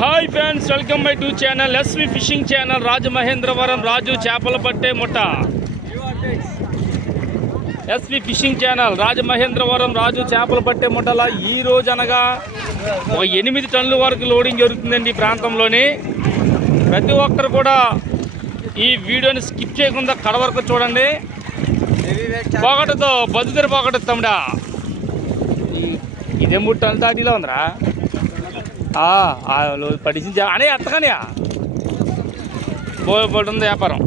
Hi friends welcome by to channel SV fishing channel Rajamahendravaram Raju చేపలు పట్టే ముఠ. SV fishing channel Rajamahendravaram Raju చేపలు పట్టే ముఠల ఈ రోజు అనగా ఒక ఎనిమిది టన్నుల వరకు లోడింగ్ జరుగుతుందండి ఈ ప్రాంతంలోని. ప్రతి ఒక్కరు కూడా ఈ వీడియోని స్కిప్ చేయకుండా కడ వరకు చూడండి. పొగటతో బతుదరి పోగొట్టు తమ్ముడా ఇదే మూడు టన్నుల దాటిలో ఉందిరా? పడిచింది అనే ఎత్తగానే పోయి ఉంది వ్యాపారం.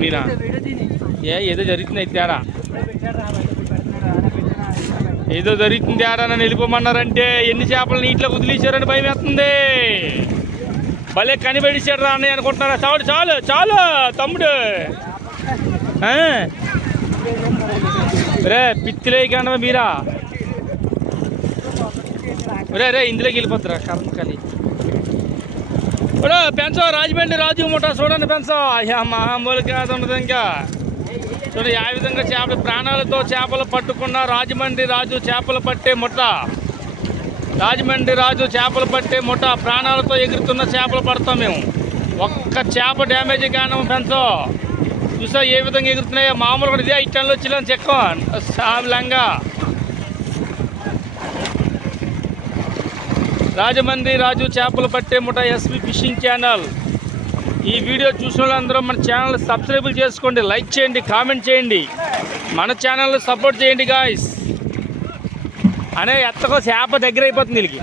మీనా? ఏ ఏదో జరుగుతుంది తేడా ఏదో జరుగుతుంది తేడా నన్ను వెళ్ళిపోమన్నారంటే ఎన్ని చేపలు నీటిలో వదిలేశారని భయం వేస్తుంది. భలే కనిపెడిచాడు రా అని అనుకుంటున్నారా? చాలు చాలు చాలు తమ్ముడు. రే పిత్తిలే కాండవా మీరా? రే రే ఇందులోకి వెళ్ళిపోతురా కరెంట్ ఖాళీ ఇప్పుడు పెంచో రాజమండ్రి రాజు ముఠా చూడండి పెంచో అయ్యా మామూలు కాదు ఉండదు ఇంకా. చూడండి ఆ విధంగా చేపలు ప్రాణాలతో చేపలు పట్టుకున్న రాజమండ్రి రాజు చేపలు పట్టే ముఠ. రాజమండ్రి రాజు చేపలు పట్టే ముఠ ప్రాణాలతో ఎగురుతున్న చేపలు పడతాం మేము. ఒక్క చేప డ్యామేజ్ కానీ పెంచో చూసా ఏ విధంగా ఎగురుతున్నాయో మామూలుగా ఇదే ఇట్టంలో చిల్లని చెక్క. సామిలంగా రాజమండ్రి రాజు చేపలు పట్టే ముఠ ఎస్వి ఫిషింగ్ ఛానల్. ఈ వీడియో చూసిన వాళ్ళందరూ మన ఛానల్ సబ్స్క్రైబ్ చేసుకోండి లైక్ చేయండి కామెంట్ చేయండి. మన ఛానల్ని సపోర్ట్ చేయండి గాయస్ అనే ఎత్తకో చేప దగ్గర అయిపోతుంది వీళ్ళకి.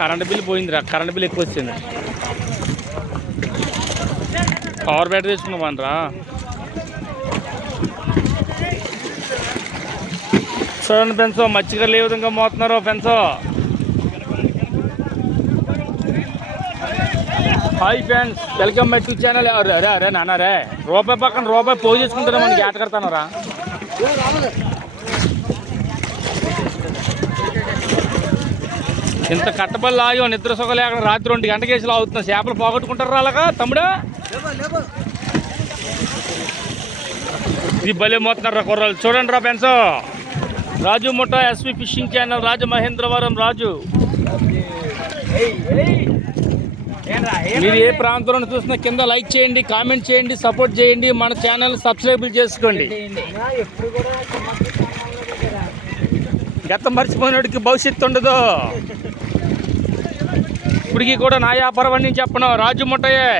కరెంట్ బిల్ పోయిందిరా కరెంట్ బిల్ ఎక్కువ వచ్చింది. పవర్ బ్యాటరీ తెచ్చుకున్నామనరా చూడండి పెంచో మచ్చిగర్లు ఏ విధంగా మోతున్నారో పెంచో hi friends welcome back to channel అరే అరే అరే నాన్న రే రూపాయి పక్కన రూపాయి పోజ్ చేసుకుంటారా మనకి ఆట కడతానరా? ఇంత కట్టబల్లి ఆగి నిద్ర సుఖలే లేకుండా రాత్రి రెండు గంట కేసులు అవుతున్నా చేపలు పోగొట్టుకుంటారా అలాగా తమ్ముడా? ఇది భలే మోతున్నారా కుర్రాలు చూడండి రా ఫ్రెండ్స్. రాజు ముఠా SV fishing channel Rajamahendravaram Raju. మీరు ఏ ప్రాంతంలో చూసినా కింద లైక్ చేయండి కామెంట్ చేయండి సపోర్ట్ చేయండి మన ఛానల్ సబ్స్క్రైబ్ చేసుకోండి. గతం మర్చిపోయినోడికి భవిష్యత్తు ఉండదు. ఇప్పటికీ కూడా నా వ్యాపారం అని చెప్పను. రాజు ముట్టయే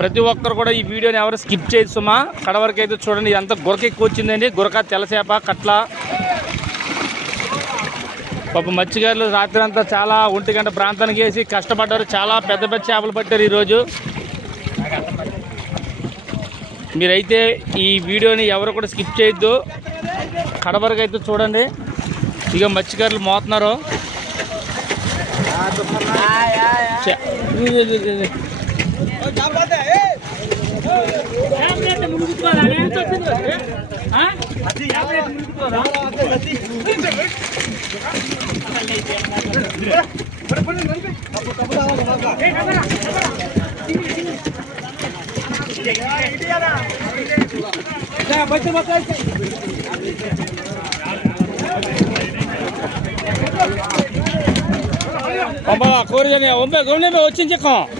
ప్రతి ఒక్కరు కూడా ఈ వీడియోని ఎవరు స్కిప్ చేయదు సుమా. కడ వరకు అయితే చూడండి ఎంత గురక ఎక్కువ వచ్చిందండి. గురక తెల్లచేప కట్ల. పాప మత్స్యకారులు రాత్రి అంతా చాలా ఒంటి గంట ప్రాంతానికి వేసి కష్టపడ్డారు. చాలా పెద్ద పెద్ద చేపలు పట్టారు ఈరోజు. మీరైతే ఈ వీడియోని ఎవరు కూడా స్కిప్ చేయొద్దు. కడ వరకు అయితే చూడండి. ఇక మత్స్యకారులు మోతున్నారు. చే- అమ్మా కూరగానే ఒంబే గొండె వచ్చింది చెక్కం.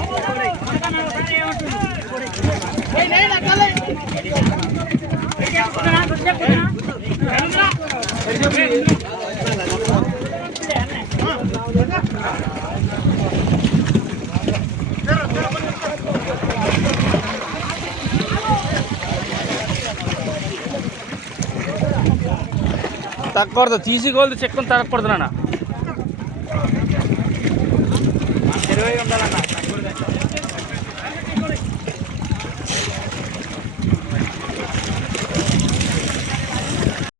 తగ్గకూడదు. తీసుకోవాలి చెక్కుని తగ్గకూడదు నాన్న. ఇరవై ఉండాలన్న